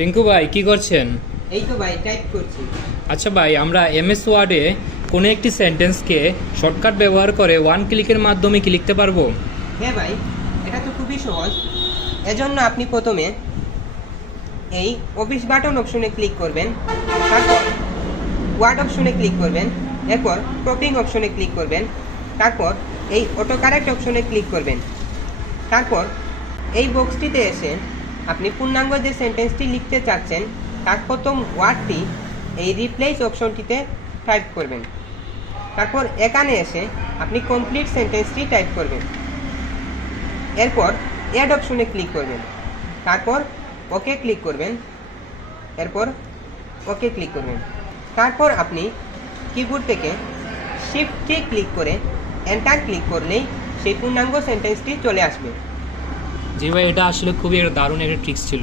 রিঙ্কু ভাই কি করছেন? এই তো ভাই টাইপ করছি। আচ্ছা ভাই আমরা এমএস ওয়ার্ডে কোনো একটি সেন্টেন্সকে শর্টকাট ব্যবহার করে ওয়ান ক্লিকের মাধ্যমে কি লিখতে পারব? হ্যাঁ ভাই এটা তো খুবই সহজ। এজন্য আপনি প্রথমে এই অফিস বাটন অপশনে ক্লিক করবেন তারপর ওয়ার্ড অপশনে ক্লিক করবেন এরপর ক্রপিং অপশনে ক্লিক করবেন তারপর এই অটো কারেক্ট অপশনে ক্লিক করবেন। তারপর এই বক্সটিতে এসে আপনি পূর্ণাঙ্গ যে সেন্টেন্সটি লিখতে চাচ্ছেন, তার প্রথম ওয়ার্ডটি এই রিপ্লেস অপশনটিতে টাইপ করবেন। তারপর এখানে এসে আপনি কমপ্লিট সেন্টেন্সটি টাইপ করবেন। এরপর অ্যাড অপশনে ক্লিক করবেন। তারপর ওকে ক্লিক করবেন। এরপর ওকে ক্লিক করবেন। তারপর আপনি কিবোর্ড থেকে শিফটে ক্লিক করে এন্টার ক্লিক করলেই সেই পূর্ণাঙ্গ সেন্টেন্সটি চলে আসবে। জি ভাই এটা আসলে খুবই একটা দারুণ একটা ট্রিক্স ছিল।